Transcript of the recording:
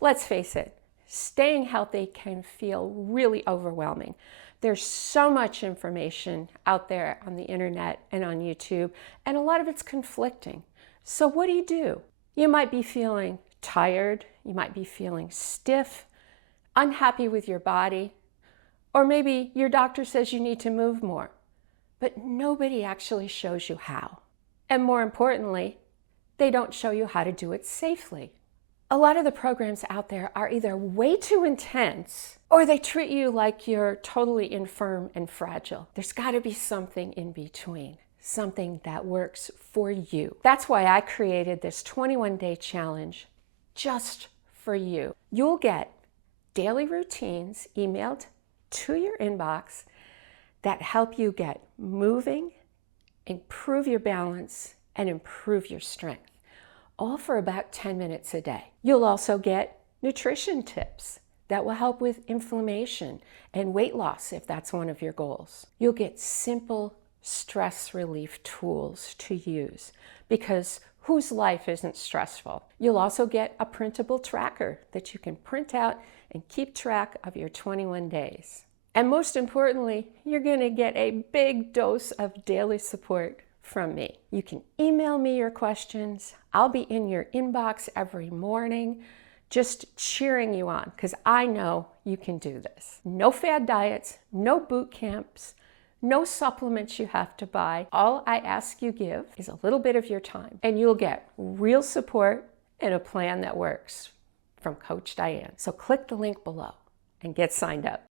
Let's face it, staying healthy can feel really overwhelming. There's so much information out there on the internet and on YouTube, and a lot of it's conflicting. So what do? You might be feeling tired, you might be feeling stiff, unhappy with your body, or maybe your doctor says you need to move more, but nobody actually shows you how. And more importantly, they don't show you how to do it safely. A lot of the programs out there are either way too intense or they treat you like you're totally infirm and fragile. There's got to be something in between, something that works for you. That's why I created this 21-day challenge just for you. You'll get daily routines emailed to your inbox that help you get moving, improve your balance, and improve your strength, all for about 10 minutes a day. You'll also get nutrition tips that will help with inflammation and weight loss if that's one of your goals. You'll get simple stress relief tools to use because whose life isn't stressful? You'll also get a printable tracker that you can print out and keep track of your 21 days. And most importantly, you're going to get a big dose of daily support from me. You can email me your questions. I'll be in your inbox every morning just cheering you on because I know you can do this. No fad diets, no boot camps, no supplements you have to buy. All I ask you give is a little bit of your time and you'll get real support and a plan that works from Coach Diane. So click the link below and get signed up.